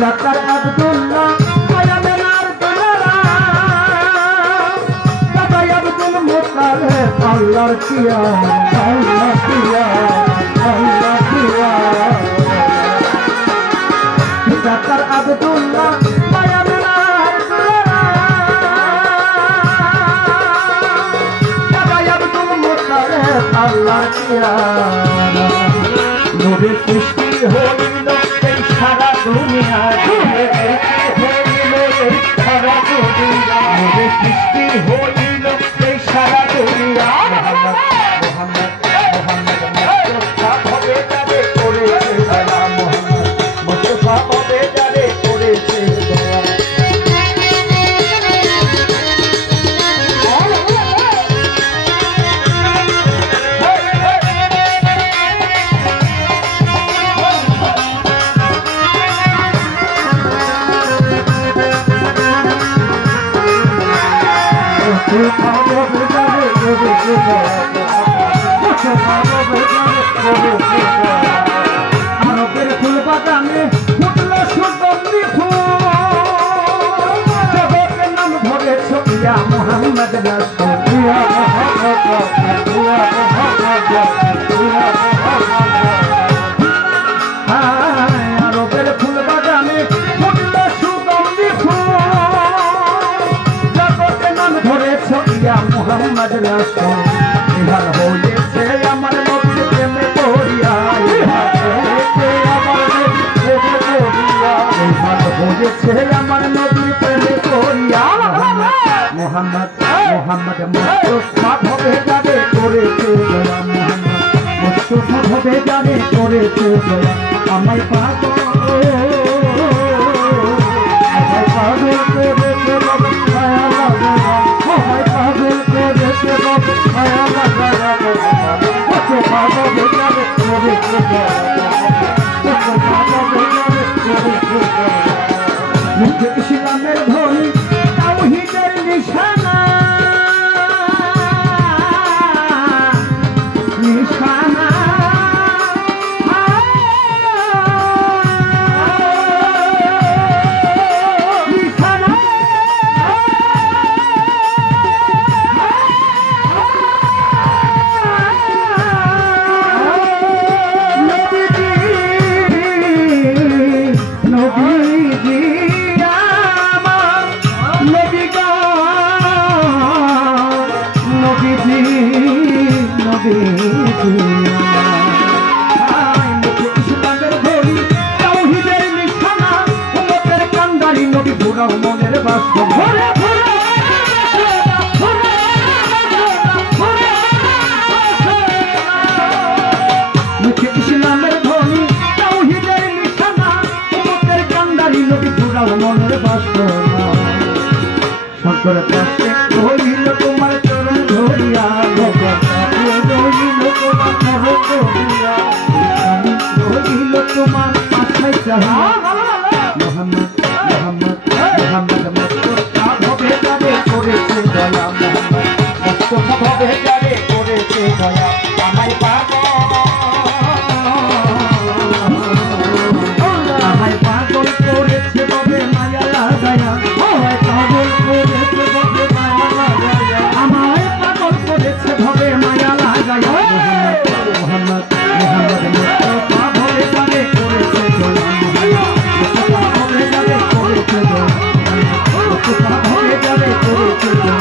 doctor Abdullah Abdul Mutaleb আল্লাহর কিয়া আল্লাহ কিয়া আল্লাহ কিয়া ডাক্তার আব্দুল্লাহ আল্লাহ কিয়া নবীর সৃষ্টি হইল এই সারা দুনিয়ায় হইল এই সারা দুনিয়া নবীর সৃষ্টি হইল এই সারা দুনিয়া মোহাম্মদ মুস্তাফা হবে যারে করেছে দয়া মোহাম্মদ মুস্তাফা হবে যারে করেছে দয়া মানবের ফুল বাগানে ফুটল সুগন্ধি ফুল জগতের নাম ধরেছ ইয়া মুহাম্মদ রাসূল ইয়া মুহাম্মদ ইয়া মুহাম্মদ ইয়া মানবের ফুল বাগানে ফুটল সুগন্ধি ফুল জগতের নাম ধরেছ ইয়া মুহাম্মদ রাসূল ইহার হয়েছে আমার নবীর প্রেমে পড়িয়া ইহার হয়েছে আমার নবীর প্রেমে পড়িয়া ইহার হয়েছে আমার নবীর প্রেমে পড়িয়া মুহাম্মদ মুহাম্মদ মুস্তাফা হবে যারে করেছে দয়া মুহাম্মদ মুস্তাফা হবে যারে করেছে দয়া আমায় পাগল করেছে নবী মায়া লাগা আমায় পাগল করেছে নবী মায়া লাগা ইসলামের ধ্বনি তাওহীদের নিশানা নিশানা ইসলামের ধরি তাওহীদের নিশানা উম্মতের কান্দারি নবী ঘোরা মনের বাস্ত ঘরে ঘরে মুখে ইসলামের ধরি তাওহীদের নিশানা উম্মতের কান্দারি নবী ঘোরা মনের বাস্ত শঙ্কর কাছে হইল তোমার চরণ ধরিয়া তোমার আশায় চাহিয়া মুহাম্মদ মুহাম্মদ মুহাম্মদ মুস্তাফা হবে যারে করেছে দয়া মুহাম্মদ মুস্তাফা হবে যারে করেছে দয়া আমায় পাগল করেছে ববে মায়া লাগায়া আমায় পাগল করেছে ববে মায়া লাগায়া আমায় পাগল করেছে ভবে মায়া লাগায়া মুহাম্মদ মুহাম্মদ মুস্তাফা হবে যারে করেছে দয়া মুস্তাফা হবে যারে করেছে দয়া মুস্তাফা হবে যারে করেছে দয়া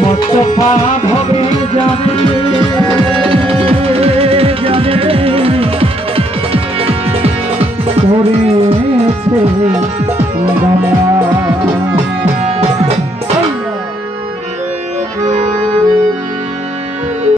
মুস্তাফা হবে যারে যারে করেছে